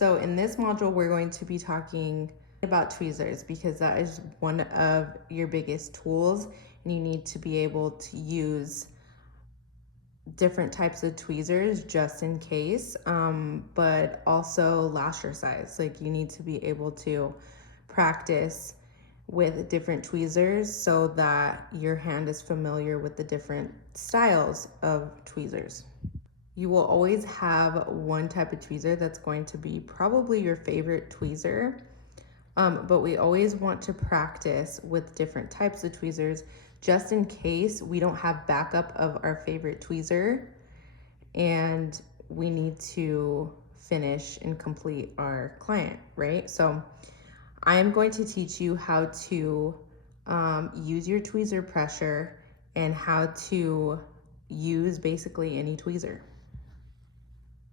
So in this module, we're going to be talking about tweezers because that is one of your biggest tools, and you need to be able to use different types of tweezers just in case, but also lasher size. Like you need to be able to practice with different tweezers so that your hand is familiar with the different styles of tweezers. You will always have one type of tweezer that's going to be probably your favorite tweezer, but we always want to practice with different types of tweezers just in case we don't have backup of our favorite tweezer and we need to finish and complete our client, right? So I'm going to teach you how to use your tweezer pressure and how to use basically any tweezer.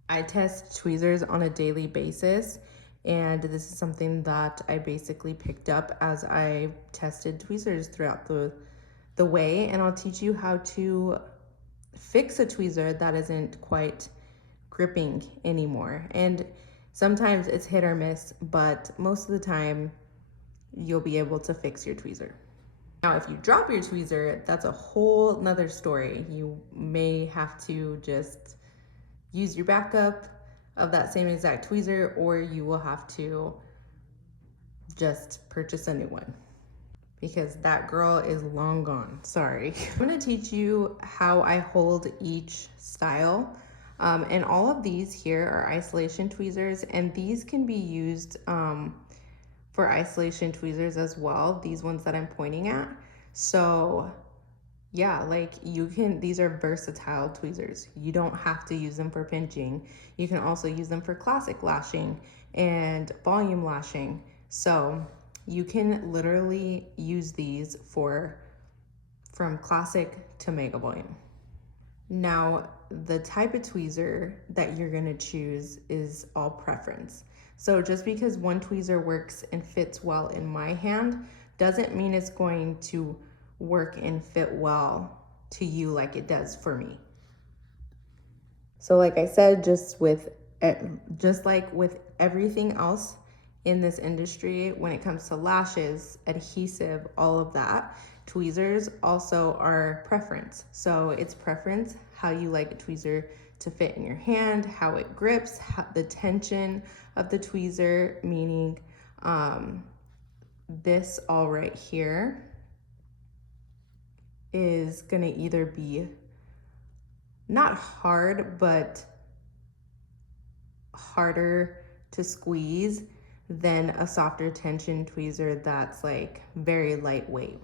I test tweezers on a daily basis, and this is something that I basically picked up as I tested tweezers throughout the way, and I'll teach you how to fix a tweezer that isn't quite gripping anymore. And sometimes it's hit or miss, but most of the time you'll be able to fix your tweezer. Now, if you drop your tweezer, that's a whole nother story. You may have to just use your backup of that same exact tweezer, or you will have to just purchase a new one because that girl is long gone. Sorry. I'm gonna teach you how I hold each style. And all of these here are isolation tweezers, and these can be used for isolation tweezers as well, these ones that I'm pointing at. So yeah, like these are versatile tweezers. You don't have to use them for pinching. You can also use them for classic lashing and volume lashing. So you can literally use these from classic to mega volume. Now, the type of tweezer that you're gonna choose is all preference. So just because one tweezer works and fits well in my hand doesn't mean it's going to work and fit well to you like it does for me. So like I said, just like with everything else in this industry, when it comes to lashes, adhesive, all of that, tweezers also are preference. So it's preference, how you like a tweezer to fit in your hand, how it grips, the tension of the tweezer, meaning this all right here is gonna either be not hard, but harder to squeeze than a softer tension tweezer that's like very lightweight,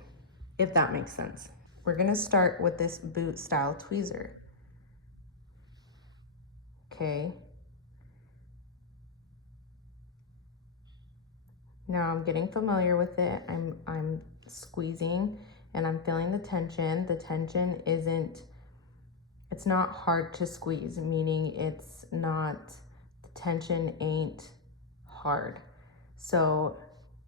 if that makes sense. We're gonna start with this boot style tweezer. Okay. Now I'm getting familiar with it. I'm squeezing and I'm feeling the tension. The tension it's not hard to squeeze, meaning the tension ain't hard. So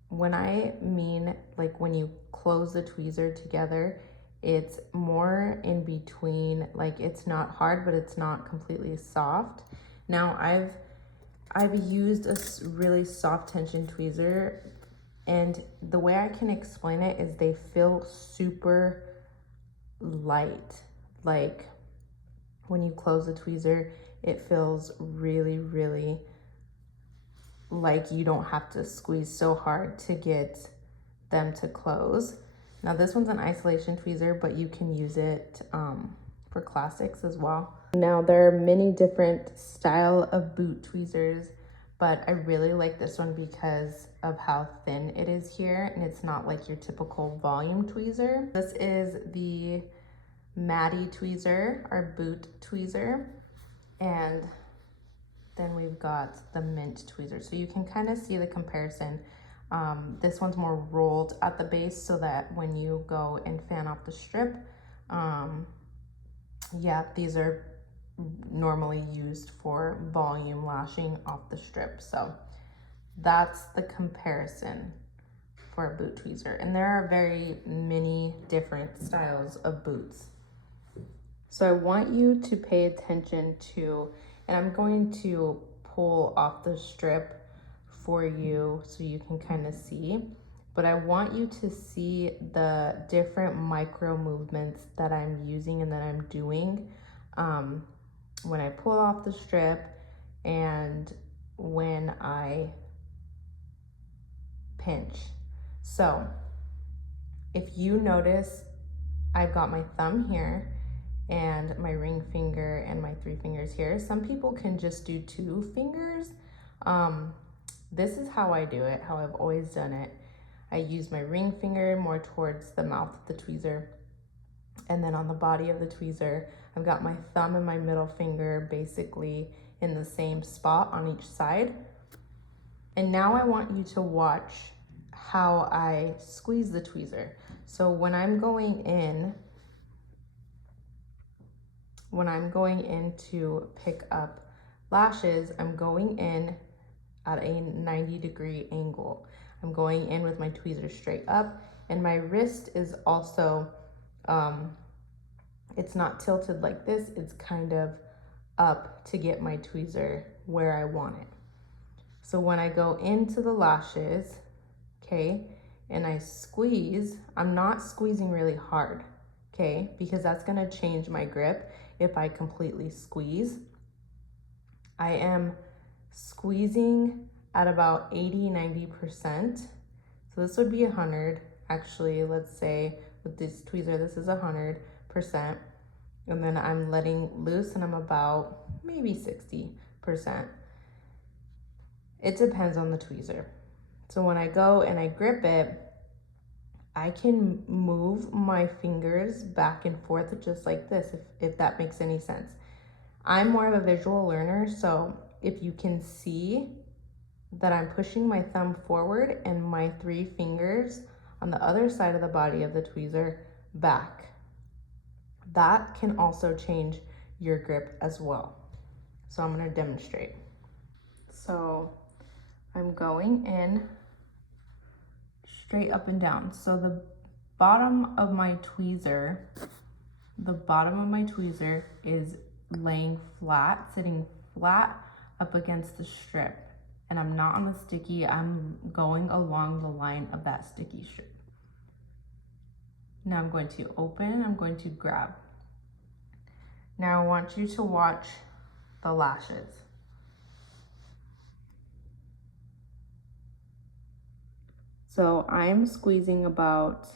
when I mean like when you close the tweezer together, it's more in between, like it's not hard, but it's not completely soft. Now I've used a really soft tension tweezer, and the way I can explain it is they feel super light. Like when you close the tweezer, it feels really, really like you don't have to squeeze so hard to get them to close. Now this one's an isolation tweezer, but you can use it for classics as well. Now there are many different style of boot tweezers, but I really like this one because of how thin it is here, and it's not like your typical volume tweezer. This is the Maddie tweezer, our boot tweezer, and then we've got the mint tweezer. So you can kind of see the comparison. This one's more rolled at the base so that when you go and fan off the strip, yeah, these are normally used for volume lashing off the strip. So that's the comparison for a boot tweezer. And there are very many different styles of boots. So I want you to pay attention to, and I'm going to pull off the strip for you so you can kind of see, but I want you to see the different micro movements that I'm using and that I'm doing when I pull off the strip and when I pinch. So if you notice, I've got my thumb here and my ring finger and my 3 fingers here. Some people can just do 2 fingers. This is how I do it, how I've always done it. I use my ring finger more towards the mouth of the tweezer, and then on the body of the tweezer, I've got my thumb and my middle finger basically in the same spot on each side. And now I want you to watch how I squeeze the tweezer. So when I'm going in to pick up lashes, I'm going in at a 90-degree angle. I'm going in with my tweezer straight up, and my wrist is also, it's not tilted like this, it's kind of up to get my tweezer where I want it. So when I go into the lashes, okay, and I squeeze, I'm not squeezing really hard, okay, because that's gonna change my grip if I completely squeeze. I am squeezing at about 80-90%. So this would be 100. Actually, let's say with this tweezer, this is 100%. And then I'm letting loose and I'm about maybe 60%. It depends on the tweezer. So when I go and I grip it, I can move my fingers back and forth just like this, if that makes any sense. I'm more of a visual learner, so if you can see that I'm pushing my thumb forward and my 3 fingers on the other side of the body of the tweezer back, that can also change your grip as well. So I'm gonna demonstrate. So I'm going in straight up and down. So the bottom of my tweezer is laying flat, sitting flat up against the strip. And I'm not on the sticky, I'm going along the line of that sticky strip. Now I'm going to open, I'm going to grab. Now I want you to watch the lashes. So I'm squeezing about,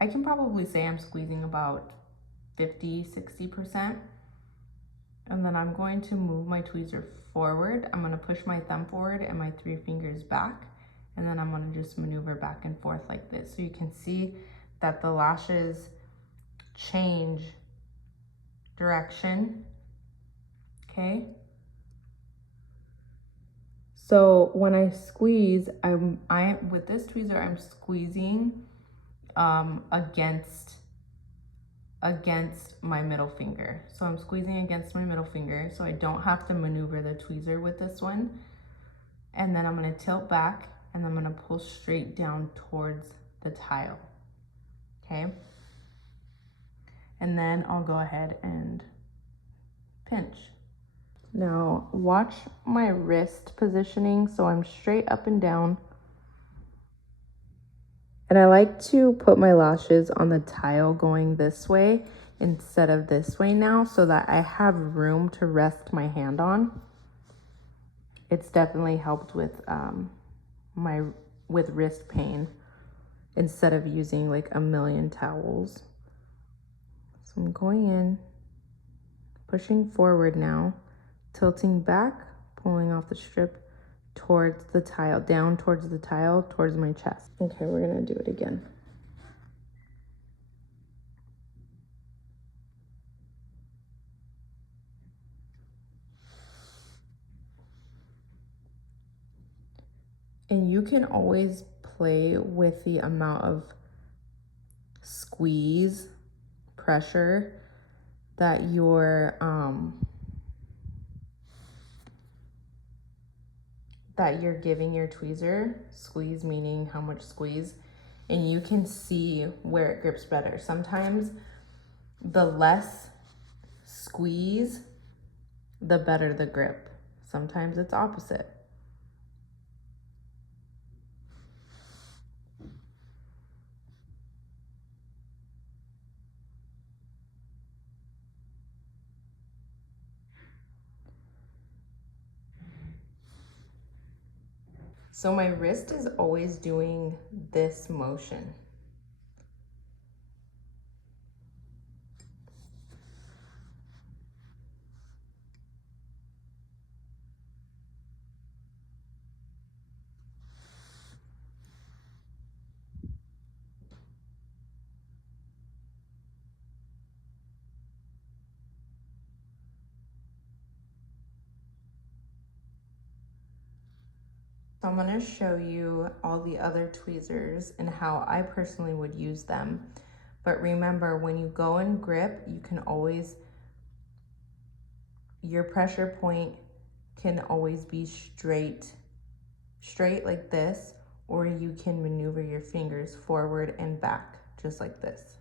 I can probably say I'm squeezing about 50-60%. And then I'm going to move my tweezer forward. I'm gonna push my thumb forward and my 3 fingers back. And then I'm gonna just maneuver back and forth like this. So you can see that the lashes change direction, okay? So when I squeeze, with this tweezer, I'm squeezing against my middle finger. So I'm squeezing against my middle finger, so I don't have to maneuver the tweezer with this one. And then I'm gonna tilt back and I'm gonna pull straight down towards the tile, okay? And then I'll go ahead and pinch. Now watch my wrist positioning. So I'm straight up and down. And I like to put my lashes on the tile going this way instead of this way now, so that I have room to rest my hand on. It's definitely helped with with wrist pain instead of using like a million towels. So I'm going in, pushing forward now, tilting back, pulling off the strip towards the tile, down towards the tile, towards my chest. Okay, we're gonna do it again. And you can always play with the amount of squeeze, pressure that you're giving your tweezer. Squeeze meaning how much squeeze, and you can see where it grips better. Sometimes the less squeeze, the better the grip. Sometimes it's opposite. So my wrist is always doing this motion. So I'm going to show you all the other tweezers and how I personally would use them. But remember, when you go and grip, you can always, your pressure point can always be straight like this, or you can maneuver your fingers forward and back, just like this.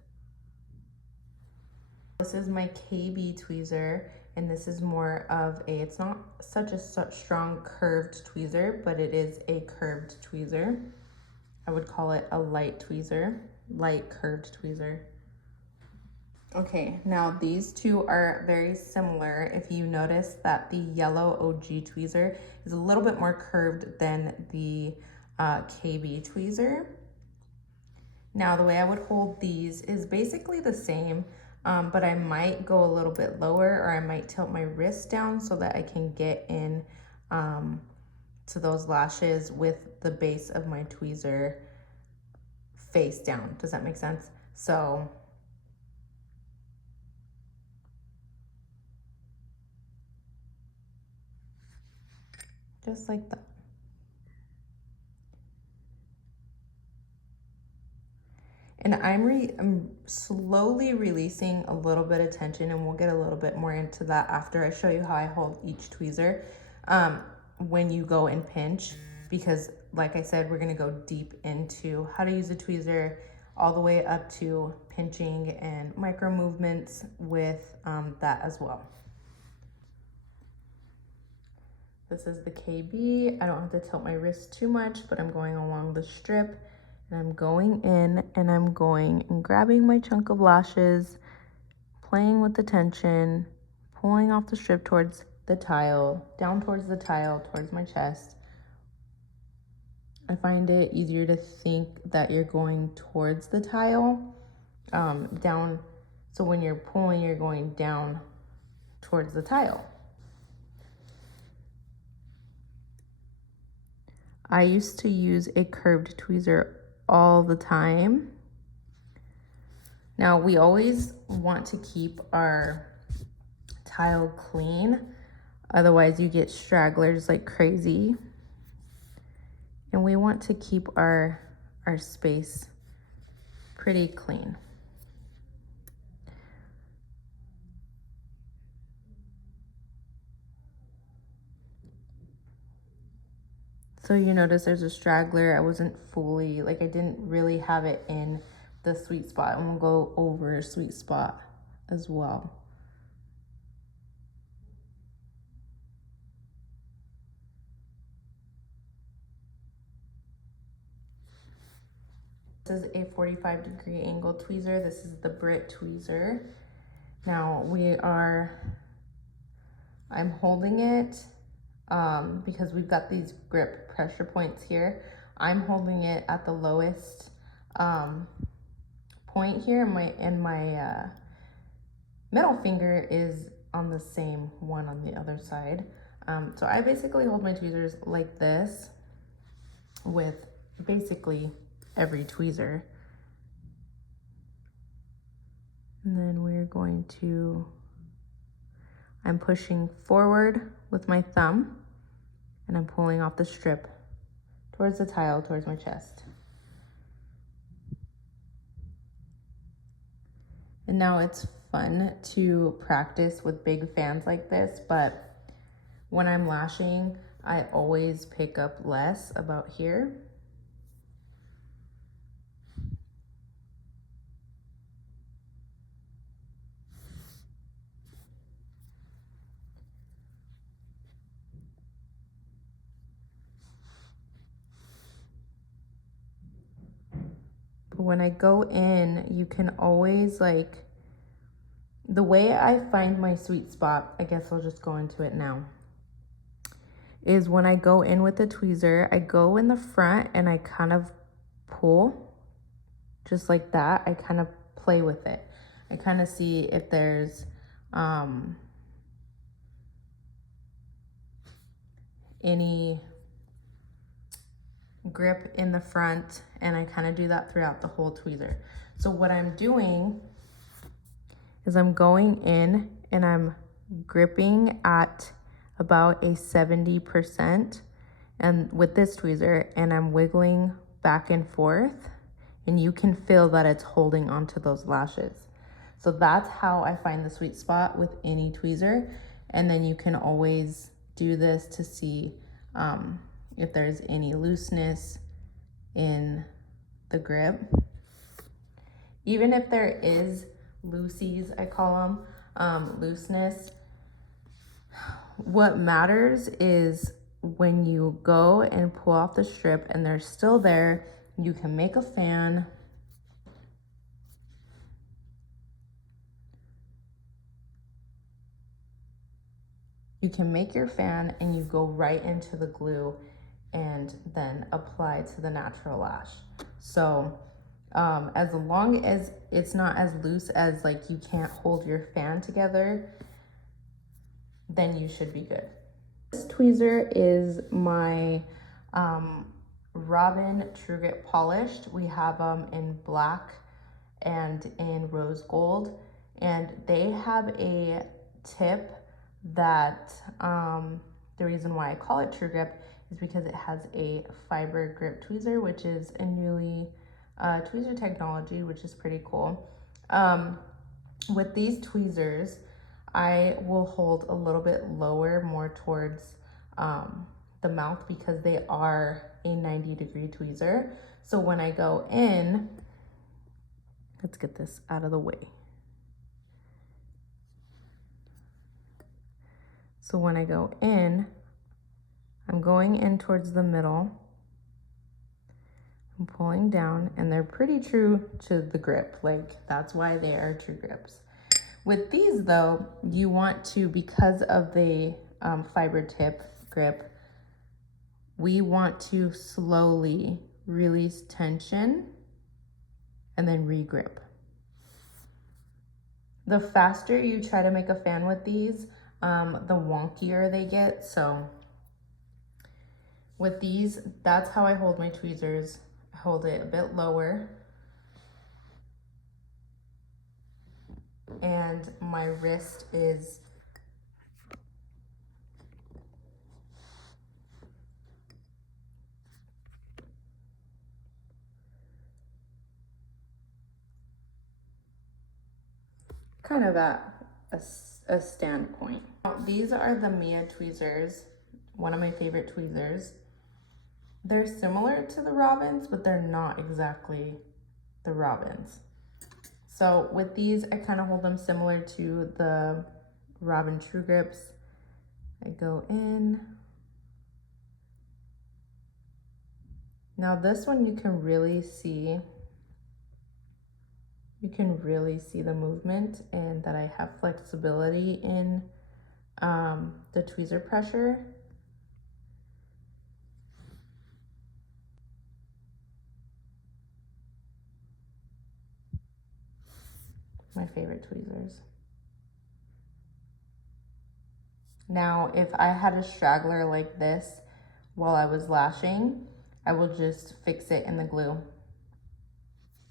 This is my KB tweezer, and this is more of a, it's not such a strong curved tweezer, but it is a curved tweezer. I would call it a light tweezer, light curved tweezer. Okay, now these two are very similar. If you notice that the yellow OG tweezer is a little bit more curved than the KB tweezer. Now the way I would hold these is basically the same, but I might go a little bit lower, or I might tilt my wrist down so that I can get in to those lashes with the base of my tweezer face down. Does that make sense? So just like that. And I'm slowly releasing a little bit of tension, and we'll get a little bit more into that after I show you how I hold each tweezer when you go and pinch, because like I said, we're gonna go deep into how to use a tweezer all the way up to pinching and micro movements with that as well. This is the KB. I don't have to tilt my wrist too much, but I'm going along the strip, and I'm going in, and I'm going and grabbing my chunk of lashes, playing with the tension, pulling off the strip towards the tile, down towards the tile, towards my chest. I find it easier to think that you're going towards the tile, down. So when you're pulling, you're going down towards the tile. I used to use a curved tweezer all the time. Now we always want to keep our tile clean, otherwise you get stragglers like crazy. And we want to keep our space pretty clean. So you notice there's a straggler. I wasn't fully, like I didn't really have it in the sweet spot, and we'll go over a sweet spot as well. This is a 45-degree angle tweezer. This is the Brit tweezer. Now I'm holding it because we've got these grip pressure points here. I'm holding it at the lowest point here, and my middle finger is on the same one on the other side. So I basically hold my tweezers like this with basically every tweezer. And then we're going to, I'm pushing forward with my thumb, and I'm pulling off the strip towards the tile, towards my chest. And now it's fun to practice with big fans like this, but when I'm lashing, I always pick up less about here. when I go in, you can always like, the way I find my sweet spot, I guess I'll just go into it now, is when I go in with the tweezer, I go in the front and I kind of pull just like that. I kind of play with it. I kind of see if there's any grip in the front, and I kind of do that throughout the whole tweezer. So what I'm doing is I'm going in and I'm gripping at about a 70% and with this tweezer, and I'm wiggling back and forth, and you can feel that it's holding onto those lashes. So that's how I find the sweet spot with any tweezer. And then you can always do this to see if there's any looseness in the grip. Even if there is loosies, I call them, looseness, what matters is when you go and pull off the strip and they're still there, you can make a fan. You can make your fan and you go right into the glue and then apply to the natural lash. So as long as it's not as loose as like you can't hold your fan together, then you should be good. This tweezer is my Robin True Grip Polished. We have them in black and in rose gold, and they have a tip that the reason why I call it True Grip is because it has a fiber grip tweezer, which is a newly tweezer technology, which is pretty cool. With these tweezers, I will hold a little bit lower, more towards the mouth, because they are a 90-degree tweezer. So when I go in, let's get this out of the way. So when I go in, I'm going in towards the middle. I'm pulling down, and they're pretty true to the grip. Like, that's why they are true grips. With these though, you want to, because of the fiber tip grip, we want to slowly release tension and then re-grip. The faster you try to make a fan with these, the wonkier they get. So with these, that's how I hold my tweezers. I hold it a bit lower, and my wrist is kind of at a standpoint. Now, these are the Mia tweezers, one of my favorite tweezers. They're similar to the Robins, but they're not exactly the Robins. So with these, I kind of hold them similar to the Robin True Grips. I go in. Now this one you can really see. You can really see the movement and that I have flexibility in the tweezer pressure. My favorite tweezers. Now, if I had a straggler like this while I was lashing, I will just fix it in the glue,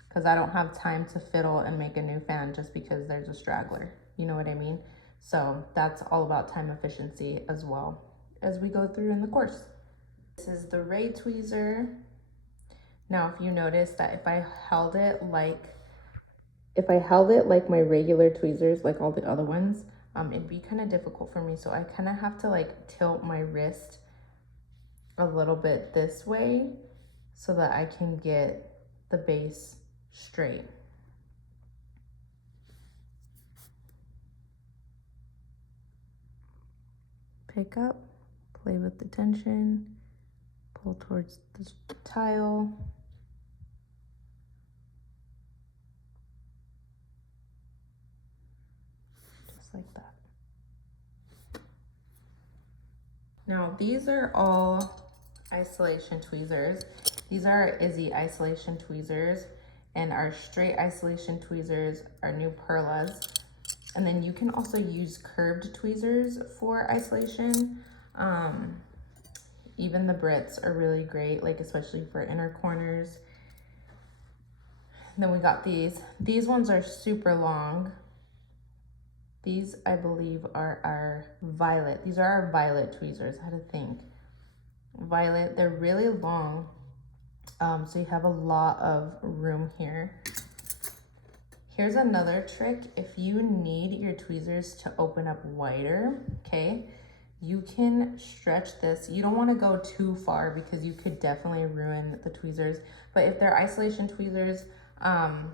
because I don't have time to fiddle and make a new fan just because there's a straggler. You know what I mean? So that's all about time efficiency as well as we go through in the course. This is the Ray tweezer. Now, if you notice that if I held it like my regular tweezers, like all the other ones, it'd be kind of difficult for me. So I kind of have to like tilt my wrist a little bit this way so that I can get the base straight. Pick up, play with the tension, pull towards the tile. like that. Now these are all isolation tweezers. These are our Izzy isolation tweezers, and our straight isolation tweezers are new Perlas. And then you can also use curved tweezers for isolation. Even the Brits are really great, like especially for inner corners. Then we got these. These ones are super long. These, I believe, are our violet. These are our violet tweezers. I had to think. Violet, they're really long. So you have a lot of room here. Here's another trick. If you need your tweezers to open up wider, okay, you can stretch this. You don't want to go too far because you could definitely ruin the tweezers. But if they're isolation tweezers, and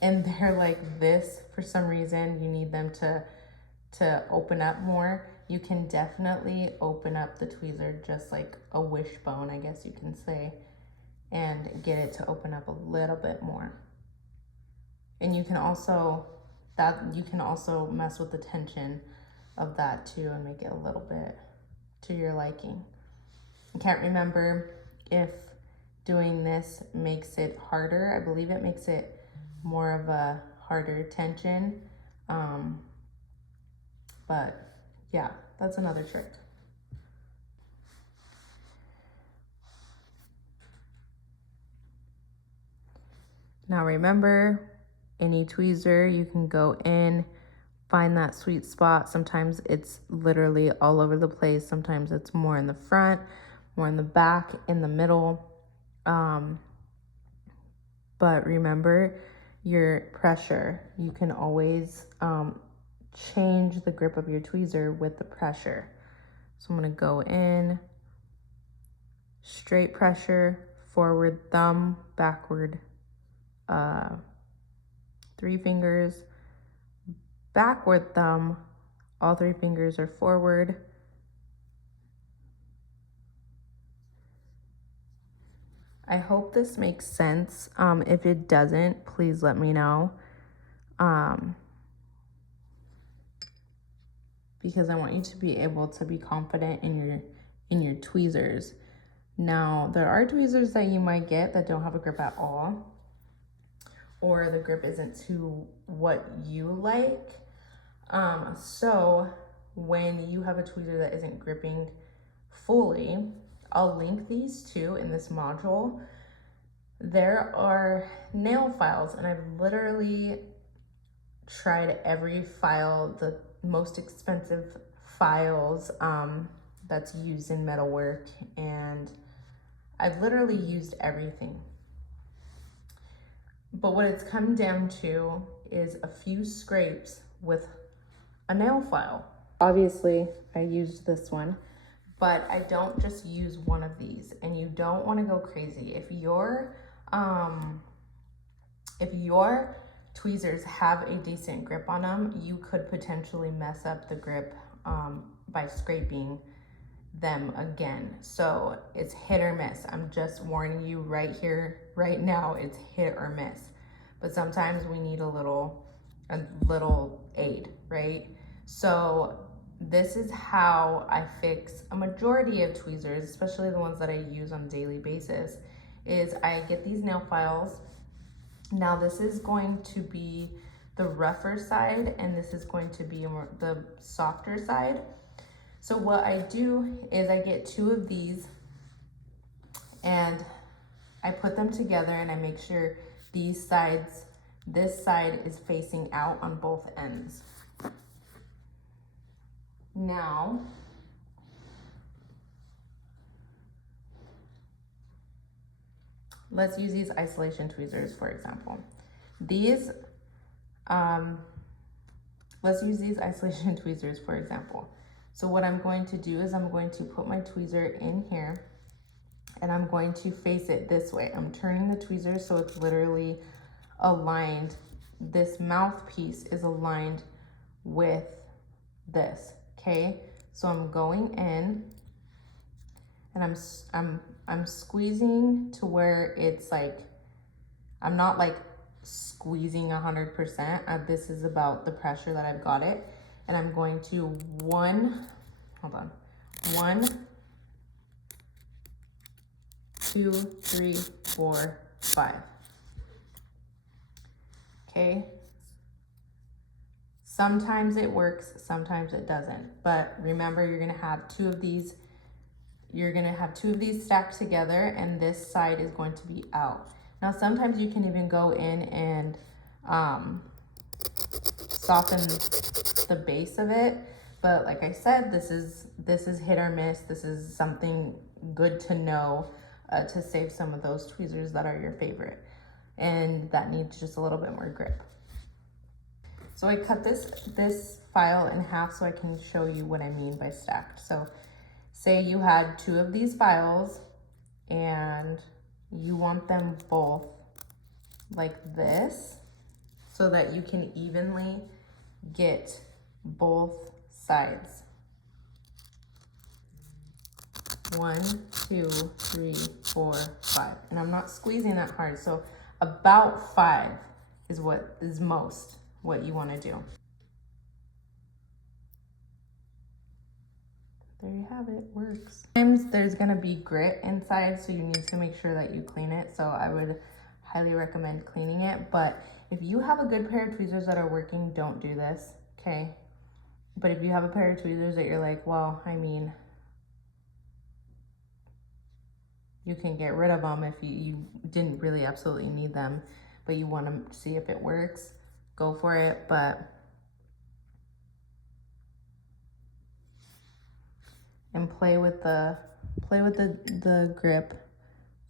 they're like this for some reason, you need them to open up more, you can definitely open up the tweezer just like a wishbone, I guess you can say, and get it to open up a little bit more. And you can also mess with the tension of that too and make it a little bit to your liking. I can't remember if doing this makes it harder. I believe it makes it more of a harder tension. But yeah, that's another trick. Now remember, any tweezer, you can go in, find that sweet spot. Sometimes it's literally all over the place. Sometimes it's more in the front, more in the back, in the middle. But remember your pressure. You can always change the grip of your tweezer with the pressure. So I'm gonna go in, straight pressure, forward thumb, backward 3 fingers, backward thumb, all 3 fingers are forward. I hope this makes sense. If it doesn't, please let me know. Because I want you to be able to be confident in your tweezers. Now, there are tweezers that you might get that don't have a grip at all, or the grip isn't to what you like. So when you have a tweezer that isn't gripping fully, I'll link these two in this module. There are nail files, and I've literally tried every file, the most expensive files that's used in metalwork, and I've literally used everything. But what it's come down to is a few scrapes with a nail file. Obviously, I used this one, but I don't just use one of these, and you don't want to go crazy. If your tweezers have a decent grip on them, you could potentially mess up the grip by scraping them again. So it's hit or miss. I'm just warning you right here, right now, it's hit or miss. But sometimes we need a little aid, right? So this is how I fix a majority of tweezers, especially the ones that I use on a daily basis, is I get these nail files. Now this is going to be the rougher side, and this is going to be the softer side. So what I do is I get 2 of these and I put them together, and I make sure this side is facing out on both ends. Now, let's use these isolation tweezers, for example. Let's use these isolation tweezers, for example. So what I'm going to do is I'm going to put my tweezer in here, and I'm going to face it this way. I'm turning the tweezer so it's literally aligned. This mouthpiece is aligned with this, okay? So I'm going in, and I'm squeezing to where it's like, I'm not like squeezing 100%. This is about the pressure that I've got it. And I'm going to one, 2, 3, 4, 5. Okay. Sometimes it works, sometimes it doesn't. But remember, you're gonna have two of these stacked together, and this side is going to be out. Now, sometimes you can even go in and soften the base of it. But like I said, this is hit or miss. This is something good to know to save some of those tweezers that are your favorite and that needs just a little bit more grip. So I cut this file in half so I can show you what I mean by stacked. So say you had two of these files and you want them both like this so that you can evenly get both sides. 1, 2, 3, 4, 5. And I'm not squeezing that hard. So about 5 is what is most what you want to do. There you have it, works. Sometimes there's gonna be grit inside, so you need to make sure that you clean it. So I would highly recommend cleaning it. But if you have a good pair of tweezers that are working, don't do this, okay? But if you have a pair of tweezers that you're like, well, I mean, you can get rid of them if you didn't really absolutely need them, but you want to see if it works, go for it. And play with the grip.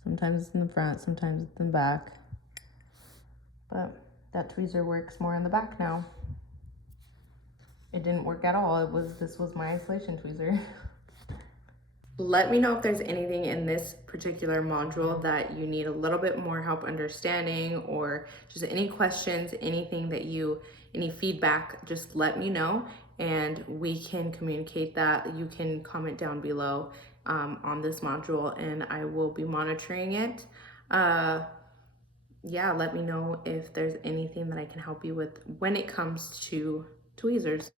Sometimes it's in the front, sometimes it's in the back. But that tweezer works more in the back now. It didn't work at all. This was my isolation tweezer. Let me know if there's anything in this particular module that you need a little bit more help understanding, or just any questions, anything that any feedback, just let me know and we can communicate that. You can comment down below on this module and I will be monitoring it. Yeah, let me know if there's anything that I can help you with when it comes to tweezers.